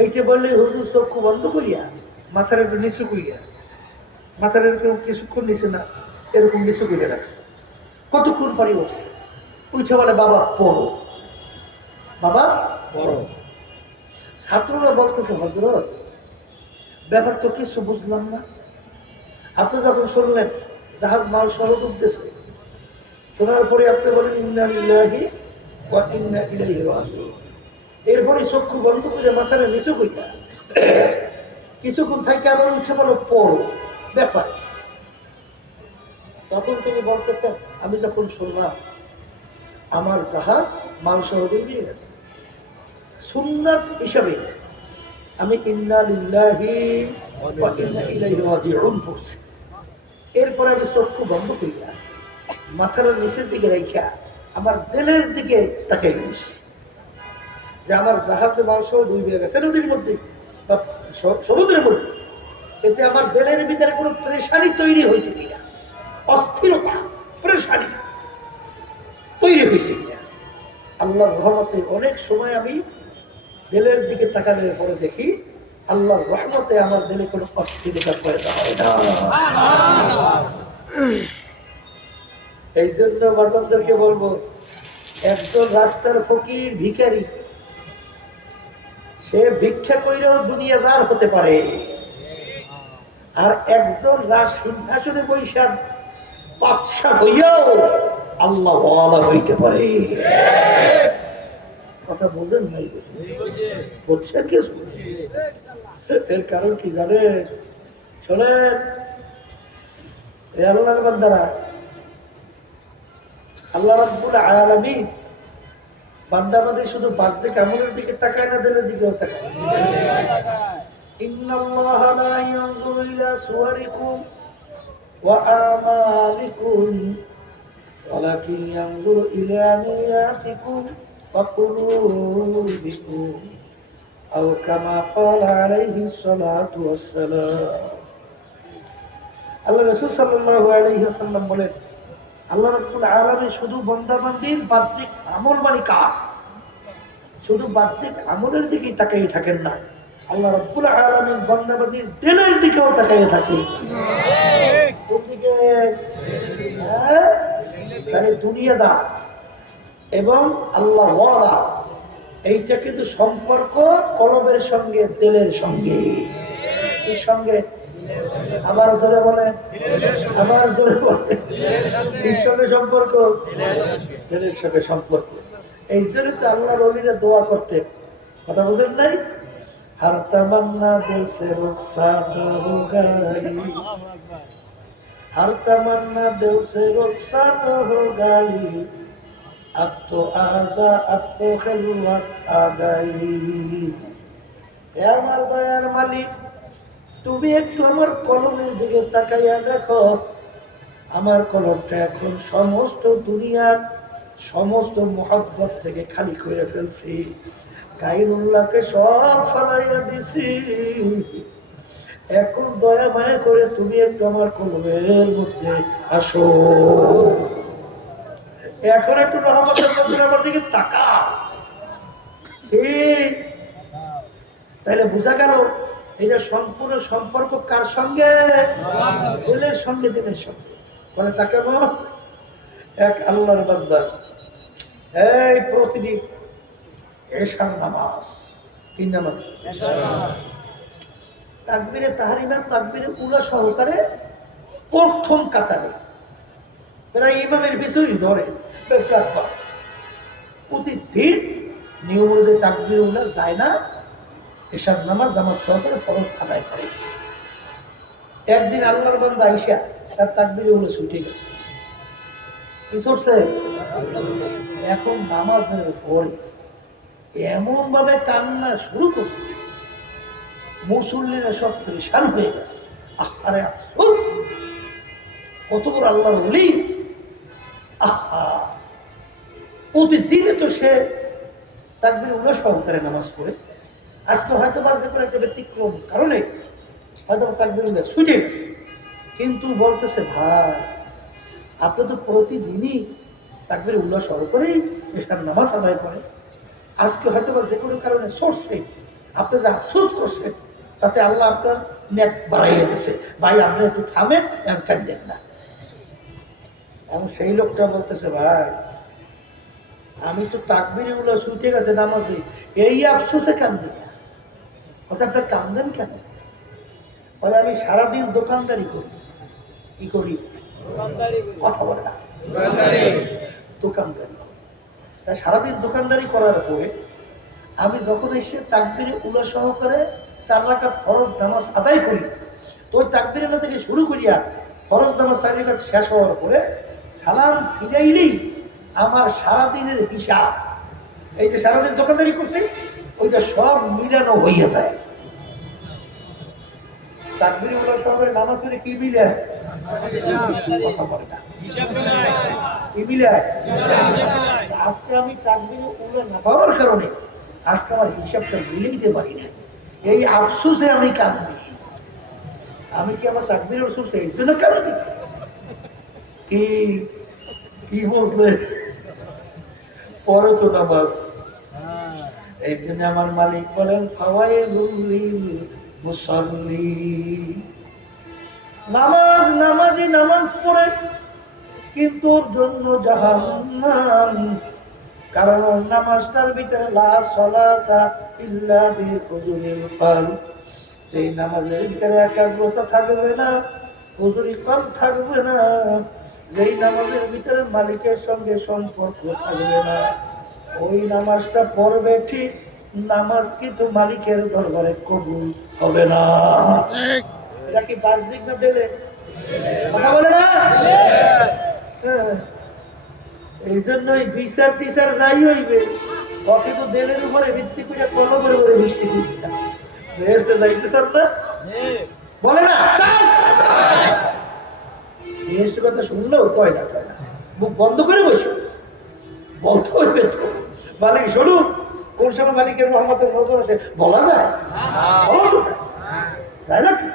এইটা বললে হুজুর চক্ষু বন্ধ করিয়া মাথার একটু নিচু করিয়া মাথার এরকম কিছুক্ষণ নিচে না এরকম নিচু করে রাখছে। কতক্ষণ পরে উঠছে, উঠে বলে বাবা পড়ো, বাবা পড়ো। ছাত্ররা বলতেছে হযরত ব্যাপার তো কিছু বুঝলাম না। আপনি যখন শুনলেন জাহাজ মাল সহ ডুবতেছে, শোনার পরে আপনি বলেন ইন্না লিল্লাহি ওয়া ইন্না ইলাইহি রাজিউন। এরপরে চক্ষু বন্ধ করে মাথার নিচু কইরা কিছুক্ষণ থাকে আবার উঠে বলো পড়ো, ব্যাপার। তখন তিনি বলতেছেন আমি যখন শুনলাম আমার জাহাজ মাল সহ ডুবিয়ে গেছে, সুন্নাত হিসাবে আমি ইন্না লিল্লাহি ওয়া ইন্না ইলাইহি রাজিউন পড়ছি। এরপরে আমি চক্ষু বন্ধ করিয়া মাথার নিচের দিকে রেখা আমার দিলের দিকে তাকাই গেছি যে আমার জাহাজে মাংস ডুবে গেছে নদীর মধ্যে বা সমুদ্রের মধ্যে, এতে আমার দিলের ভিতরে কোনো প্রেশানি তৈরি হয়েছে কিনা, অস্থিরতা প্রেশানি তৈরি হয়েছে কিনা। আল্লাহর রহমতে অনেক সময় আমি দিলের দিকে তাকানোর পরে দেখি আল্লাহর রহমতে আমার দিলে কোনো অস্থিরতা পয়দা হয় না। এই জন্য বাজারদেরকে বলবো, একজন রাস্তার ফকির ভিখারি সে ভিক্ষা কইরেও দুনিয়াদার হতে পারে, আর একজন রাজ সিংহাসনে বৈশাখ বাদশা হইয়াও আল্লাহ ওয়ালা হইতে পারে। কথা বলবেন নাই, বলছেন কিছু? এর কারণ কি জানেন? শোনেন, এই আল্লাহর বান্দারা, আল্লাহ রাব্বুল আলামিন বান্দাবাদের শুধু বাহ্যিক আমলের দিকে তাকায় না, দিলের দিকেও তাকায়। ইন্নাল্লাহা লা ইয়ানজুরু ইলা সুওয়ারিকুম ওয়া আমালিকুম ওয়ালাকিন ইয়ানজুরু ইলা নিয়াতিকুম ওয়া কুলুবিকুম আও কামা ক্বালা আলাইহিস সালাতু ওয়াস সালাম। আল্লাহ রাসূল সাল্লাল্লাহু আলাইহি ওয়াসাল্লাম বলেন, আল্লাহ রাব্বুল আলামিন শুধু বান্দাবান্দির বাহ্যিক আমল মানে কাজ, শুধু বাহ্যিক আমলের দিকেই তাকিয়ে থাকেন না, আল্লাহ রাব্বুল আলামিন বান্দাবান্দির দিলের দিকেও তাকিয়ে থাকে। কোন দিকে? তাহলে দুনিয়াদার এবং আল্লাহ ওয়ালা এইটা কিন্তু সম্পর্ক কলবের সঙ্গে দিলের সঙ্গে। এর সঙ্গে আবার জোরে বলে, আবার জোরে বলে, এর সঙ্গে সম্পর্ক দিলের সঙ্গে সম্পর্ক। এই জন্য তো আল্লাহর ওলিরা দোয়া করতে, কথা বুঝেন নাই? हर तमन्ना दिल से रुखसात हो गई, हर तमन्ना दिल से रुखसात हो गई, अब तो आजा अब तो खिलवत आ गई। হে আমার দয়ার মালিক, তুমি একটু আমার কলমের দিকে তাকাইয়া দেখো, আমার কলমটা এখন সমস্ত দুনিয়ার সমস্ত মহব্বত থেকে খালি করে ফেলছি, গায়রুল্লাহকে সব ফালাইয়া দিছি। এখন দয়া মায়া করে তুমি একটু আমার কলমের মধ্যে আসো, এখন একটু রহমতের মধ্যে আমার দিকে তাকা। ঠিক তাইলে বোঝা গেল এটা সম্পূর্ণ সম্পর্ক কার সঙ্গে? দিলের সঙ্গে, দিলের সঙ্গে। বলে তাকাবো এক আল্লাহর বান্দা এই প্রতিদিন এশার নামাজ, তিন নামাজ তাকবীরে তাহরিমা তাকবীরে উলা সহকারে প্রথম কাতারে প্রায় ইমামের পিছুই ধরে প্রতিদিন নিয়ম অনুযায়ী তাকবীরে উলা যায় না, এশার নামাজ জামাত সহকারে ফরজ আদায় করে। একদিন আল্লাহর বান্দা আইসা তার তাকবীরে উলা ছুটে গেছে, কি করছে? এখন নামাজের পরে এমন ভাবে কান্না শুরু করছে, মুসল্লিরা সব পরেশান হয়ে গেছে। আরে কত বড় আল্লাহর ওলি! আহা, প্রতিদিনে তো সে তাকবীর উলা সহকারে নামাজ পড়ে, আজকে হয়তো বা যে কোনো একটা ব্যতিক্রম কারণে হয়তো তাকবীর উলা ছুটে গেছে, কিন্তু বলতেছে ভাই আপনি তো প্রতিদিনই তাকবীর উল্লাস সহকারেই এসব নামাজ আদায় করে, আজকে হয়তো বা যে কোনো কারণে সরছে, আপনি যে আফসোস করছেন তাতে আল্লাহ আপনার নেক বাড়াইয়া দিছে। ভাই আপনি একটু থামেন, এখন কাঁদেন না। এখন সেই লোকটা বলতেছে, ভাই আমি তো তাকবীরে উলা ছুটে গেছে নামাজে, এই আফসোসে কান্দি না। কথা আপনার কান্দেন কেন? বলে আমি সারাদিন দোকানদারি করি। কি করি? কথা বলে না, দোকানদারি। সারাদিন দোকানদারি করার পরে আমি যখন এসে তাকবীরে উলা সহকারে 4 রাকাত ফরজ নামাজ আদায় করি, তো ওই তাকবীরে উলা থেকে শুরু করিয়া ফরজ নামাজ 4 রাকাত শেষ হওয়ার পরে সালাম ফিরাইলেই আমার সারাদিনের হিসাব, এই যে সারাদিন দোকানদারি করছি ওইটা সব মিলানো হইয়া যায়। তাকবীরে উলা সহকারে নামাজ পড়ে কি মিলে? কথা বলে না, কি মিলে? আজকে আমি তাকবীরে উলা না পাওয়ার কারণে আজকে আমার হিসাবটা মিলে দিতে পারি না, এই আফসোসে আমি কাঁদি। আমি কি আমার তাকবীরের আফসোসে এই জন্য কাঁদি? কি কি বলবে? পরে তো নামাজ। এই জন্য আমার মালিক বলেন ফাওয়াইলুল লিল মুসাল্লি, নামাজ নামাজি নামাজ পড়ে কিন্তু ওর জন্য জাহান্নাম। কারণ নামাজটার ভিতরে লা সালাতা ইল্লা বিহুজুরিল কলব, সেই নামাজের ভিতরে একাগ্রতা থাকবে না, হুজুরি কলব থাকবে না, যেই নামাজের ভিতরে মালিকের সঙ্গে সম্পর্ক থাকবে না, ওই নামাজটা পড়বে ঠিক, নামাজ কিন্তু মালিকের দরবারে কবুল হবে না। এটা কি বাহ্যিক না দিলে? কথা বলে না? এই জন্যই বিচার টিচার যাই হইবে ওকে তো দেলের উপরে ভিত্তি করে কলমের উপরে ভিত্তি করতে বেহেশতে যাইতে চান না? বলে না বেহেশতের কথা শুনলেও কয় না, মুখ বন্ধ করে বসে বলতে হইবে তো। মালিক শুনুক, কোন সময় মালিকের রহমতের নজর আসে বলা যায়? তাই নাকি?